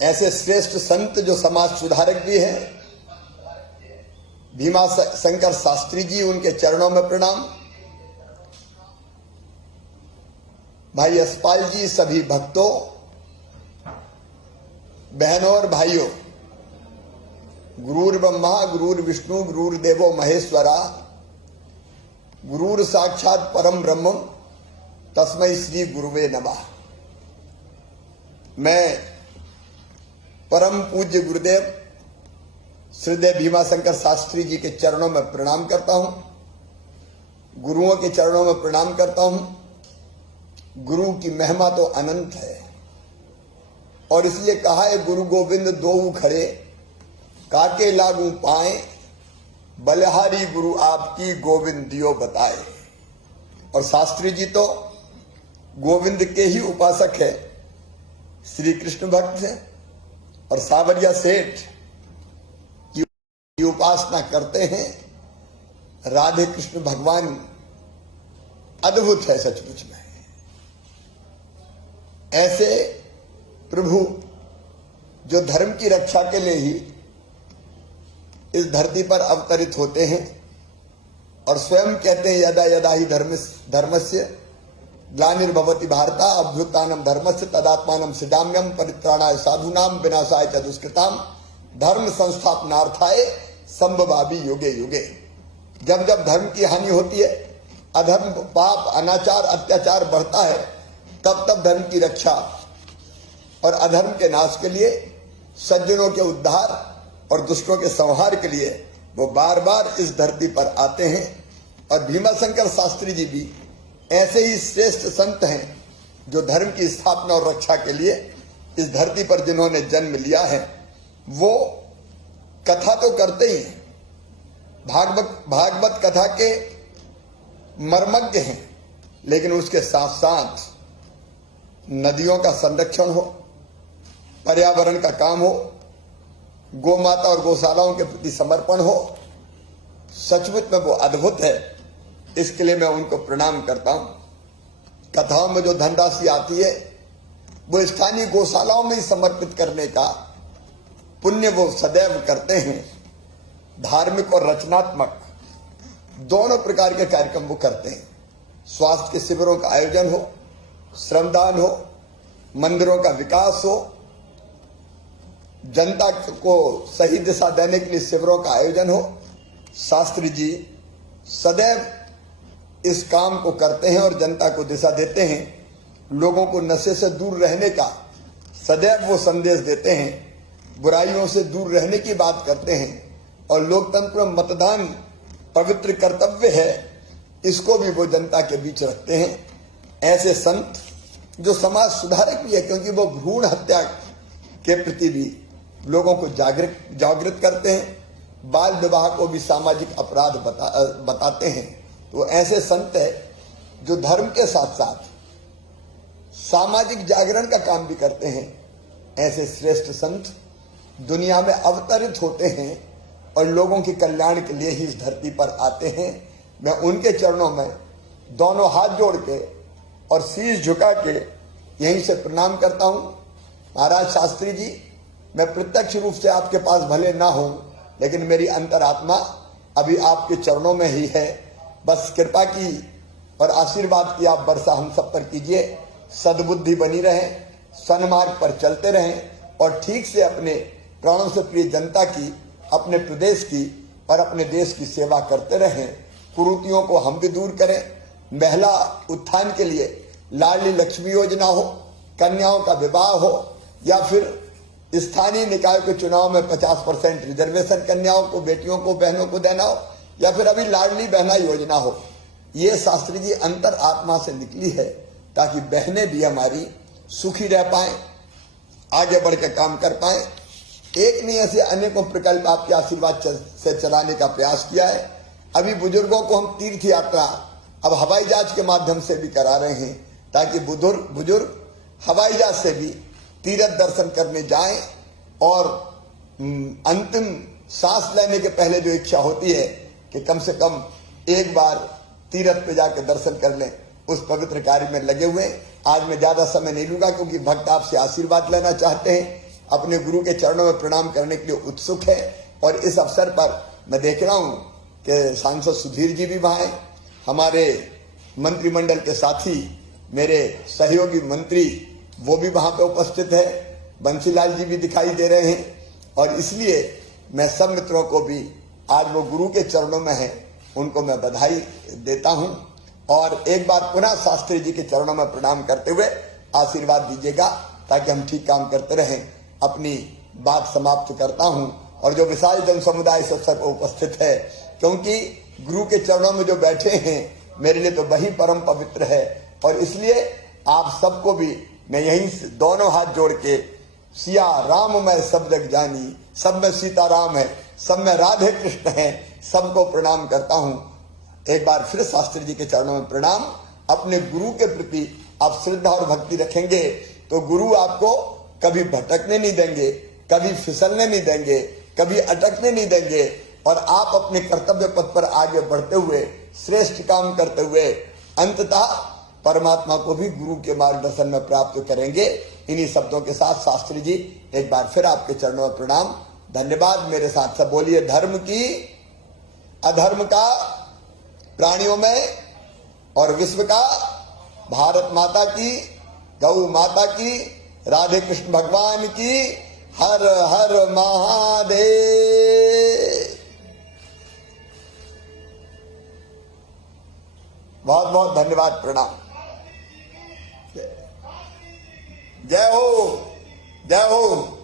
ऐसे श्रेष्ठ संत जो समाज सुधारक भी हैं, भीमा शंकर शास्त्री जी, उनके चरणों में प्रणाम। भाई यशपाल जी, सभी भक्तों, बहनों और भाइयों, गुरुर् ब्रह्मा गुरुर्विष्णु गुरुर्देवो महेश्वरा, गुरुर् साक्षात परम ब्रह्म तस्मै श्री गुरुवे नमः। मैं परम पूज्य गुरुदेव श्रीदेव भीमा शंकर शास्त्री जी के चरणों में प्रणाम करता हूं, गुरुओं के चरणों में प्रणाम करता हूं। गुरु की महिमा तो अनंत है और इसलिए कहा है, गुरु गोविंद दोऊ खड़े काके लागू पाए, बलिहारी गुरु आपकी गोविंद दियो बताए। और शास्त्री जी तो गोविंद के ही उपासक है, श्री कृष्ण भक्त हैं और सावरिया सेठ की उपासना करते हैं। राधे कृष्ण भगवान अद्भुत है सचमुच में। ऐसे प्रभु जो धर्म की रक्षा के लिए ही इस धरती पर अवतरित होते हैं और स्वयं कहते हैं, यदा यदा ही धर्मस्य ग्लानिर्भवति भारत अभ्युत्थानम धर्मस्य तदात्मानं सृजाम्यहं परित्राणाय साधूनां विनाशाय च दुष्कृतां धर्म संस्थापनार्थाय संभवामि युगे युगे। जब जब धर्म की हानि होती है, अधर्म, पाप, अनाचार, अत्याचार बढ़ता है, तब तब धर्म की रक्षा और अधर्म के नाश के लिए, सज्जनों के उद्धार और दुष्टों के संहार के लिए वो बार बार इस धरती पर आते हैं। और भीमा शंकर शास्त्री जी भी ऐसे ही श्रेष्ठ संत हैं जो धर्म की स्थापना और रक्षा के लिए इस धरती पर जिन्होंने जन्म लिया है। वो कथा तो करते ही हैं, भागवत कथा के मर्मज्ञ हैं, लेकिन उसके साथ साथ नदियों का संरक्षण हो, पर्यावरण का काम हो, गौ माता और गौशालाओं के प्रति समर्पण हो, सचमुच में वो अद्भुत है। इसके लिए मैं उनको प्रणाम करता हूं। कथाओं में जो धनराशि आती है वो स्थानीय गौशालाओं में ही समर्पित करने का पुण्य वो सदैव करते हैं। धार्मिक और रचनात्मक दोनों प्रकार के कार्यक्रम वो करते हैं। स्वास्थ्य के शिविरों का आयोजन हो, श्रमदान हो, मंदिरों का विकास हो, जनता को सही दिशा देने के लिए शिविरों का आयोजन हो, शास्त्री जी सदैव इस काम को करते हैं और जनता को दिशा देते हैं। लोगों को नशे से दूर रहने का सदैव वो संदेश देते हैं, बुराइयों से दूर रहने की बात करते हैं। और लोकतंत्र में मतदान पवित्र कर्तव्य है, इसको भी वो जनता के बीच रखते हैं। ऐसे संत जो समाज सुधारक भी है, क्योंकि वो भ्रूण हत्या के प्रति भी लोगों को जागृत करते हैं, बाल विवाह को भी सामाजिक अपराध बताते हैं। तो ऐसे संत है जो धर्म के साथ साथ सामाजिक जागरण का काम भी करते हैं। ऐसे श्रेष्ठ संत दुनिया में अवतरित होते हैं और लोगों के कल्याण के लिए ही इस धरती पर आते हैं। मैं उनके चरणों में दोनों हाथ जोड़ के और शीश झुका के यहीं से प्रणाम करता हूं। महाराज शास्त्री जी, मैं प्रत्यक्ष रूप से आपके पास भले ना हूं, लेकिन मेरी अंतरात्मा अभी आपके चरणों में ही है। बस कृपा की और आशीर्वाद की आप वर्षा हम सब पर कीजिए। सद्बुद्धि बनी रहे, सन्मार्ग पर चलते रहें और ठीक से अपने प्राणों से प्रिय जनता की, अपने प्रदेश की और अपने देश की सेवा करते रहें। कुरीतियों को हम भी दूर करें। महिला उत्थान के लिए लाडली लक्ष्मी योजना हो, कन्याओं का विवाह हो, या फिर स्थानीय निकाय के चुनाव में 50% रिजर्वेशन कन्याओं को, बेटियों को, बहनों को देना हो, या फिर अभी लाडली बहना योजना हो, ये शास्त्री जी अंतर आत्मा से निकली है ताकि बहनें भी हमारी सुखी रह पाए, आगे बढ़ के काम कर पाए। एक नहीं, ऐसे अनेकों प्रकल्प आपके आशीर्वाद से चलाने का प्रयास किया है। अभी बुजुर्गों को हम तीर्थ यात्रा अब हवाई जहाज के माध्यम से भी करा रहे हैं, ताकि बुजुर्ग हवाई जहाज से भी तीर्थ दर्शन करने जाएं और अंतिम सांस लेने के पहले जो इच्छा होती है कि कम से कम एक बार तीर्थ पे जाकर दर्शन कर लें, उस पवित्र कार्य में लगे हुए। आज मैं ज्यादा समय नहीं लूंगा क्योंकि भक्त आपसे आशीर्वाद लेना चाहते हैं। अपने गुरु के चरणों में प्रणाम करने के लिए उत्सुक है। और इस अवसर पर मैं देख रहा हूं कि सांसद सुधीर जी भी वहां हैं, हमारे मंत्रिमंडल के साथी मेरे सहयोगी मंत्री वो भी वहां पे उपस्थित है, बंसीलाल जी भी दिखाई दे रहे हैं। और इसलिए मैं सब मित्रों को भी आज वो गुरु के चरणों में है उनको मैं बधाई देता हूं। और एक बार पुनः शास्त्री जी के चरणों में प्रणाम करते हुए आशीर्वाद दीजिएगा ताकि हम ठीक काम करते रहें। अपनी बात समाप्त करता हूं। और जो विशाल जन समुदाय इस अवसर पर उपस्थित है, क्योंकि गुरु के चरणों में जो बैठे हैं मेरे लिए तो वही परम पवित्र है। और इसलिए आप सबको भी मैं यहीं से दोनों हाथ जोड़ के सिया राम मैं सब जग जानी, सब में सीता राम है, सब में राधे कृष्ण है, सबको प्रणाम करता हूं। एक बार फिर शास्त्री जी के चरणों में प्रणाम। अपने गुरु के प्रति आप श्रद्धा और भक्ति रखेंगे तो गुरु आपको कभी भटकने नहीं देंगे, कभी फिसलने नहीं देंगे, कभी अटकने नहीं देंगे। और आप अपने कर्तव्य पथ पर आगे बढ़ते हुए श्रेष्ठ काम करते हुए अंततः परमात्मा को भी गुरु के मार्गदर्शन में प्राप्त करेंगे। इन्हीं शब्दों के साथ शास्त्री जी एक बार फिर आपके चरणों में प्रणाम, धन्यवाद। मेरे साथ सब बोलिए, धर्म की अधर्म का प्राणियों में और विश्व का, भारत माता की, गौ माता की, राधे कृष्ण भगवान की, हर हर महादेव। बहुत बहुत धन्यवाद, प्रणाम। जय हो, जय हो।